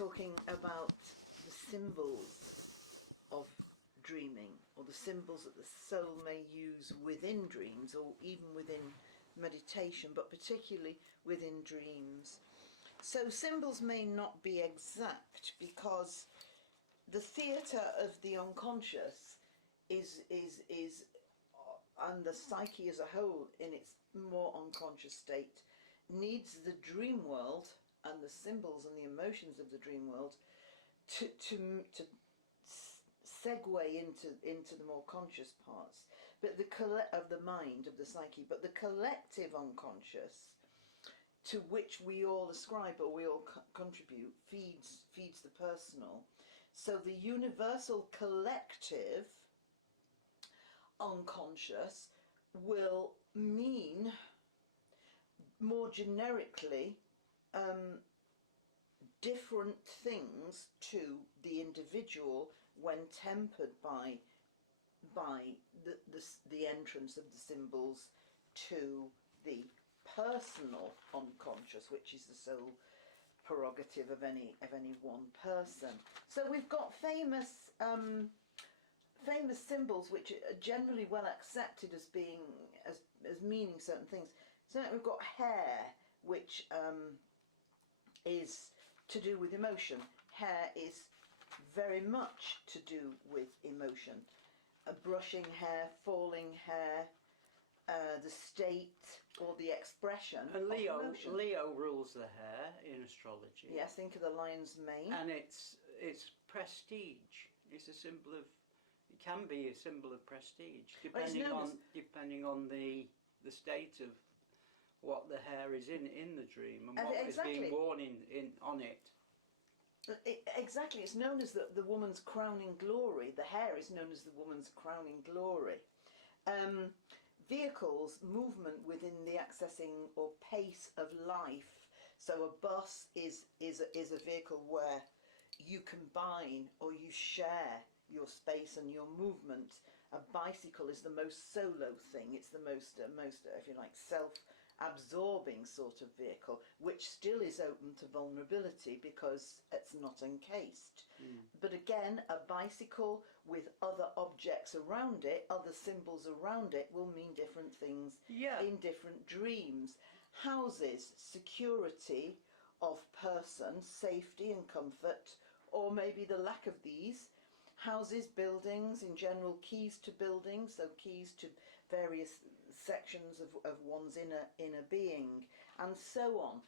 talking about the symbols of dreaming, or the symbols that the soul may use within dreams, or even within meditation, but particularly within dreams. So symbols may not be exact, because the theatre of the unconscious is and the psyche as a whole in its more unconscious state needs the dream world and the symbols and the emotions of the dream world to segue into the more conscious parts, but of the mind, of the psyche, but the collective unconscious to which we all ascribe or we all contribute feeds the personal. So the universal collective unconscious will mean more generically different things to the individual when tempered by the entrance of the symbols to the personal unconscious, which is the sole prerogative of any one person. So we've got famous symbols which are generally well accepted as being as meaning certain things. So we've got hair, which is to do with emotion. Hair is very much to do with emotion. Brushing hair, falling hair, the state or the expression and of emotion. Leo rules the hair in astrology. Yes, think of the lion's mane. And it's prestige. It's a symbol of. It can be a symbol of prestige, depending on the state of what the hair is in the dream and what exactly. is being worn on it. Exactly, it's known as the woman's crowning glory. The hair is known as the woman's crowning glory. Vehicles, movement within the accessing or pace of life. So a bus is a vehicle where you combine or you share your space and your movement. A bicycle is the most solo thing. It's the most if you like, self-absorbing sort of vehicle, which still is open to vulnerability because it's not encased. But again, a bicycle with other objects around it, other symbols around it, will mean different things in different dreams. Houses, security of person, safety and comfort, or maybe the lack of these. Houses, buildings, in general, keys to buildings, so keys to various sections of one's inner being, and so on.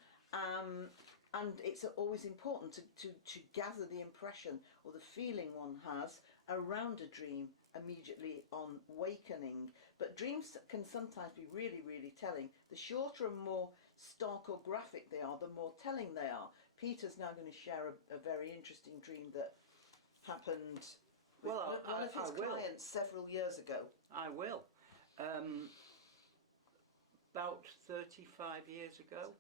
And it's always important to gather the impression or the feeling one has around a dream immediately on wakening. But dreams can sometimes be really, really telling. The shorter and more stark or graphic they are, the more telling they are. Peter's now going to share a very interesting dream that happened with one of his clients several years ago. I will. About 35 years ago,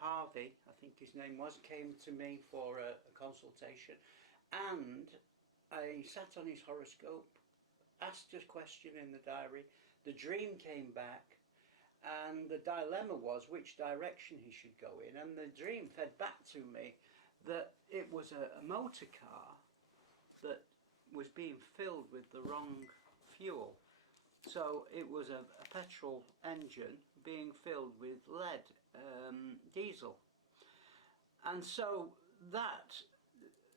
Harvey, I think his name was, came to me for a consultation, and I sat on his horoscope, asked a question in the diary, the dream came back, and the dilemma was which direction he should go in, and the dream fed back to me that it was a motor car that was being filled with the wrong fuel. So it was a petrol engine being filled with lead, diesel. And so that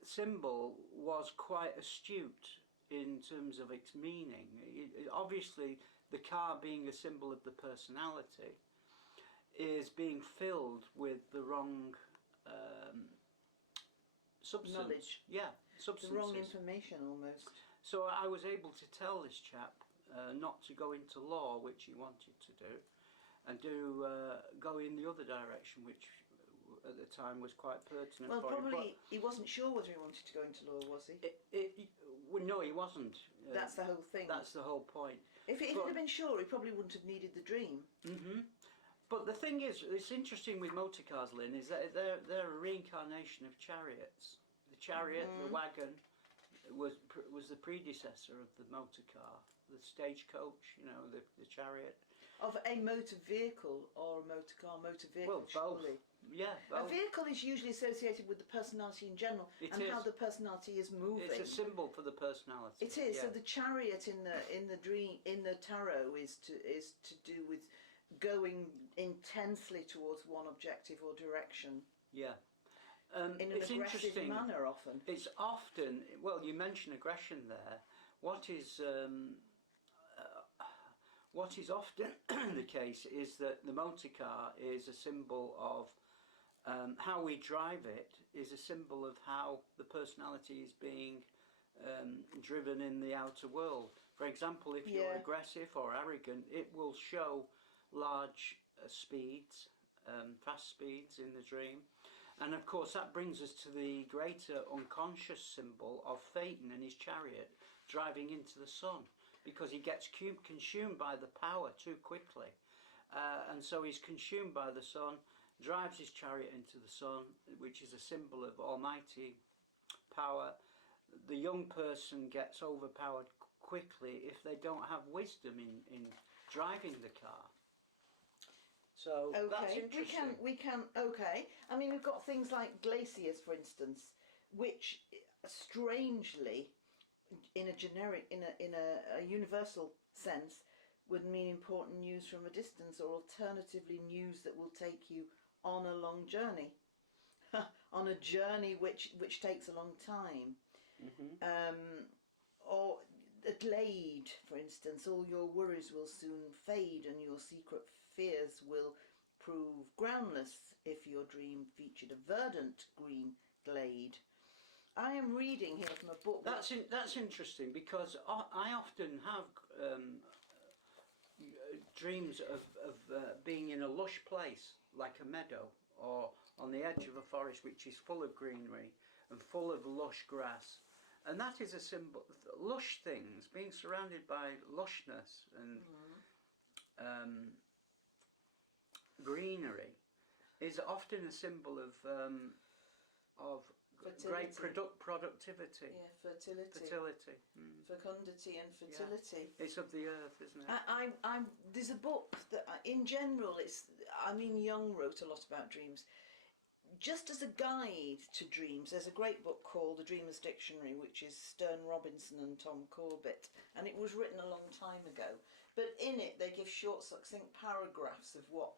symbol was quite astute in terms of its meaning. Obviously, the car being a symbol of the personality is being filled with the wrong substance. Knowledge. Yeah, substances. The wrong information almost. So I was able to tell this chap not to go into law, which he wanted to do, and go in the other direction, which at the time was quite pertinent. Well, for probably him. he wasn't sure whether he wanted to go into law, was he? Well, no, he wasn't. That's the whole thing. That's the whole point. If he'd have been sure, he probably wouldn't have needed the dream. Mm-hmm. But the thing is, it's interesting with motor cars, Lynn, is that they're a reincarnation of chariots. The chariot, the wagon, was the predecessor of the motor car, the stagecoach, the chariot. Of a motor vehicle or a motor car, motor vehicle, well, both. surely. Yeah, A well, vehicle is usually associated with the personality in general it and is. how the personality is moving. It's a symbol for the personality. It is. Yeah. So the chariot in the dream in the tarot is to do with going intensely towards one objective or direction. Yeah. In an It's aggressive interesting. manner, often. It's often, well, you mentioned aggression there. What is often the case is that the motor car is a symbol of how we drive it, is a symbol of how the personality is being driven in the outer world. For example, if you're aggressive or arrogant, it will show large speeds, fast speeds in the dream. And of course that brings us to the greater unconscious symbol of Phaeton and his chariot driving into the sun, because he gets consumed by the power too quickly, and so he's consumed by the sun, drives his chariot into the sun, which is a symbol of almighty power. The young person gets overpowered quickly if they don't have wisdom in driving the car. So that's interesting. We can. Okay. I mean, we've got things like glaciers, for instance, which strangely, in a generic, in a universal sense, would mean important news from a distance, or alternatively news that will take you on a long journey, on a journey which takes a long time. Or a Glade, for instance, all your worries will soon fade and your secret fears will prove groundless if your dream featured a verdant green glade. I am reading here from a book. That's interesting, because I often have dreams of being in a lush place, like a meadow, or on the edge of a forest which is full of greenery and full of lush grass. And that is a symbol, lush things, being surrounded by lushness and greenery is often a symbol of great productivity. Yeah, fertility. Fecundity and fertility. Yeah. It's of the earth, isn't it? There's a book that, in general, Jung wrote a lot about dreams. Just as a guide to dreams, there's a great book called The Dreamer's Dictionary, which is Stern Robinson and Tom Corbett, and it was written a long time ago. But in it, they give short, succinct paragraphs of what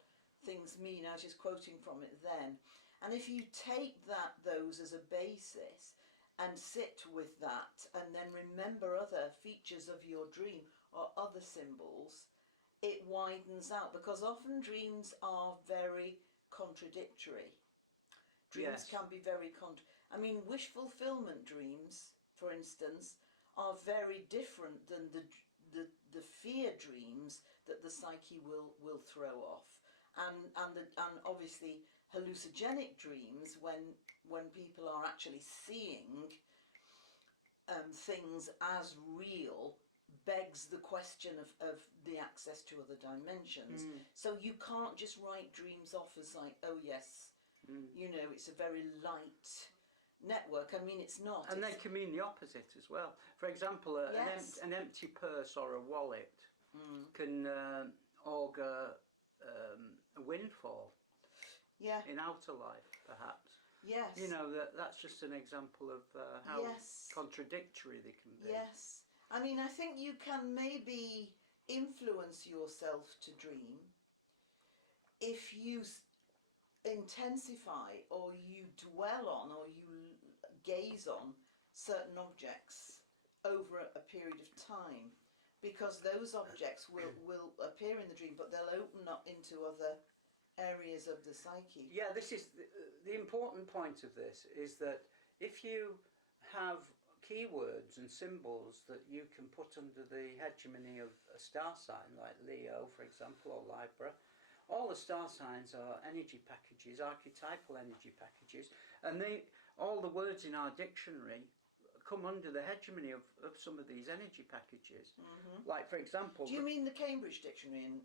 things mean. I was just quoting from it then. And if you take those as a basis and sit with that, and then remember other features of your dream or other symbols, it widens out, because often dreams are very contradictory. Dreams can be very wish fulfillment dreams, for instance, are very different than the fear dreams that the psyche will throw off, and obviously hallucinogenic dreams, when people are actually seeing things as real, begs the question of the access to other dimensions. So you can't just write dreams off as like, oh yes, it's a very light network. I mean, it's not. And they can mean the opposite as well. For example, an empty purse or a wallet can augur a windfall. Yeah. In outer life, perhaps. Yes. That's just an example of how contradictory they can be. Yes. I mean, I think you can maybe influence yourself to dream if you intensify, or you dwell on, or you gaze on certain objects over a period of time, because those objects will appear in the dream, but they'll open up into other areas of the psyche. Yeah, this is the important point of this, is that if you have keywords and symbols that you can put under the hegemony of a star sign, like Leo, for example, or Libra. All the star signs are energy packages, archetypal energy packages, and all the words in our dictionary come under the hegemony of some of these energy packages. Like, for example... Do you mean the Cambridge Dictionary?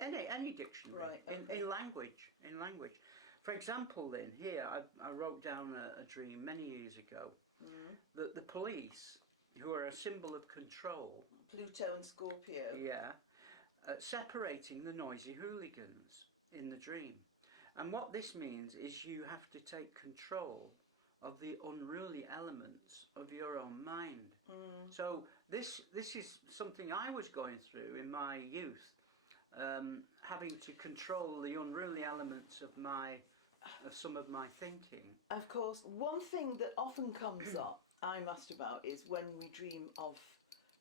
Any dictionary, right, okay. in language. For example, then, here, I wrote down a dream many years ago, that the police, who are a symbol of control... Pluto and Scorpio. Yeah. Separating the noisy hooligans in the dream. And what this means is you have to take control of the unruly elements of your own mind. So this is something I was going through in my youth, having to control the unruly elements of some of my thinking. Of course, one thing that often comes up, I'm asked about, is when we dream of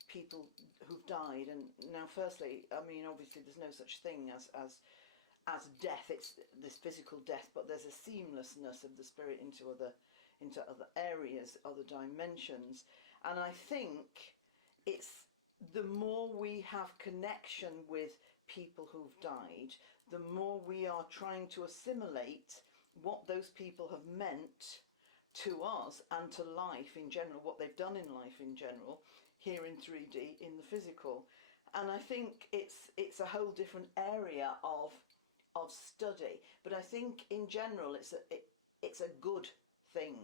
people who've died. And now, firstly, I mean, obviously, there's no such thing as death. It's this physical death, but there's a seamlessness of the spirit into other areas, other dimensions. And I think it's the more we have connection with people who've died, the more we are trying to assimilate what those people have meant to us and to life in general, what they've done in life in general, here in 3D, in the physical. And I think it's a whole different area of study. But I think in general it's a good thing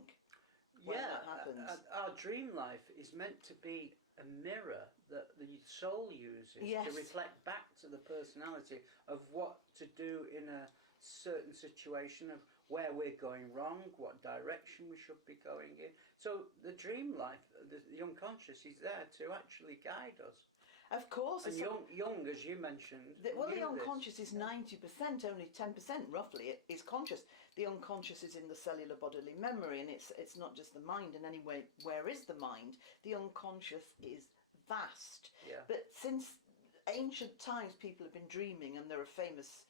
when that happens. Our dream life is meant to be a mirror that the soul uses to reflect back to the personality of what to do in a certain situation, of where we're going wrong, what direction we should be going in. So the dream life, the unconscious, is there to actually guide us. Of course. And Jung, as you mentioned, the unconscious is 90%, only 10% roughly is conscious. The unconscious is in the cellular bodily memory, and it's not just the mind. And anyway, where is the mind? The unconscious is vast. Yeah. But since ancient times, people have been dreaming, and there are famous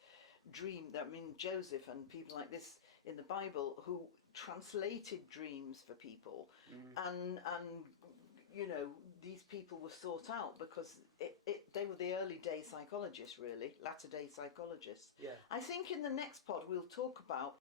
Joseph and people like this in the Bible who translated dreams for people, and you know, these people were sought out because they were the early day psychologists, really, latter day psychologists. Yeah. I think in the next pod we'll talk about